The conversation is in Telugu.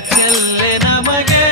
ಚೆಲ್ಲೆ ನಮಗೆ